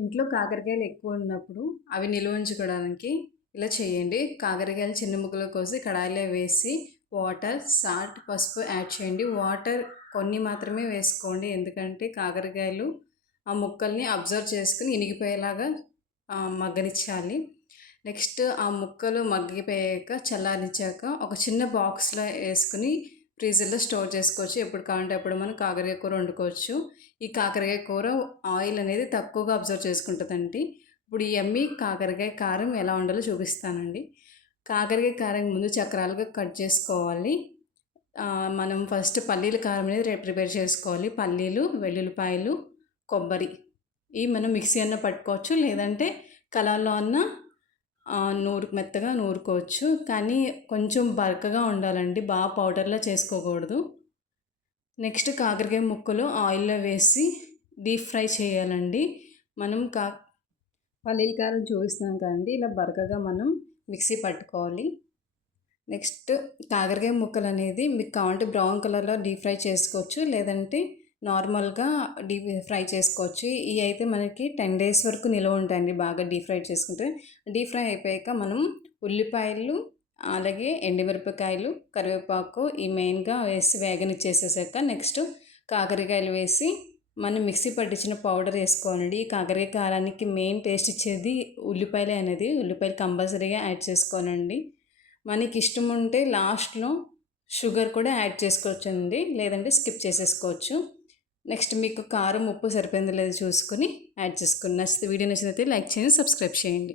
ఇంట్లో కాకరకాయలు ఎక్కువ ఉన్నప్పుడు అవి నిల్వ ఉంచుకోవడానికి ఇలా చేయండి. కాకరకాయలు చిన్న ముక్కలు కోసి కడాయిలో వేసి వాటర్, సాల్ట్, పసుపు యాడ్ చేయండి. వాటర్ కొన్ని మాత్రమే వేసుకోండి. ఎందుకంటే కాకరకాయలు ఆ ముక్కల్ని అబ్జర్వ్ చేసుకుని ఇనిగిపోయేలాగా మగ్గనిచ్చాలి. నెక్స్ట్ ఆ ముక్కలు మగ్గిపోయాక చల్లారించాక ఒక చిన్న బాక్స్లో వేసుకుని ఫ్రీజర్లో స్టోర్ చేసుకోవచ్చు. ఎప్పుడు కావాలంటే అప్పుడు మనం కాకరకాయ కూర వండుకోవచ్చు. ఈ కాకరకాయ కూర ఆయిల్ అనేది తక్కువగా అబ్జర్వ్ చేసుకుంటుందండి. ఇప్పుడు ఈ యమ్మీ కాకరకాయ కారం ఎలా వండాలో చూపిస్తానండి. కాకరకాయ కారం ముందు చక్రాలుగా కట్ చేసుకోవాలి. మనం ఫస్ట్ పల్లీల కారం అనేది ప్రిపేర్ చేసుకోవాలి. పల్లీలు, వెల్లుల్లిపాయలు, కొబ్బరి ఇవి మనం మిక్సీ అన్న పట్టుకోవచ్చు, లేదంటే కలాల్లో అన్న మెత్తగా నూరుకోవచ్చు. కానీ కొంచెం బరకగా ఉండాలండి, బాగా పౌడర్లా చేసుకోకూడదు. నెక్స్ట్ కాకరకాయ ముక్కలు ఆయిల్లో వేసి డీప్ ఫ్రై చేయాలండి. మనం పల్లీల కారం చూపిస్తున్నాం కదండి, ఇలా బరకగా మనం మిక్సీ పట్టుకోవాలి. నెక్స్ట్ కాకరకాయ ముక్కలు అనేది మీకు కావాలంటే బ్రౌన్ కలర్లో డీప్ ఫ్రై చేసుకోవచ్చు, లేదంటే నార్మల్గా డీప్ ఫ్రై చేసుకోవచ్చు. ఇవి అయితే మనకి 10 days వరకు నిల్వ ఉంటాయండి బాగా డీప్ ఫ్రై చేసుకుంటే. డీప్ ఫ్రై అయిపోయాక మనం ఉల్లిపాయలు, అలాగే ఎండుమిరపకాయలు, కరివేపాకు ఈ మెయిన్గా వేసి వేగనిచ్చేసేసాక నెక్స్ట్ కాకరకాయలు వేసి మనం మిక్సీ పట్టించిన పౌడర్ వేసుకోవాలండి. ఈ కాకరకాయ కారానికి మెయిన్ టేస్ట్ ఇచ్చేది ఉల్లిపాయలే అనేది. ఉల్లిపాయలు కంపల్సరీగా యాడ్ చేసుకోవాలండి. మనకి ఇష్టం ఉంటే లాస్ట్లో షుగర్ కూడా యాడ్ చేసుకోవచ్చండి, లేదంటే స్కిప్ చేసేసుకోవచ్చు. నెక్స్ట్ మీకు కారం, ఉప్పు సరిపోయిందో లేదో చూసుకొని యాడ్ చేసుకుని నచ్చితే వీడియో నచ్చినైతే లైక్ చేయండి, సబ్స్క్రైబ్ చేయండి.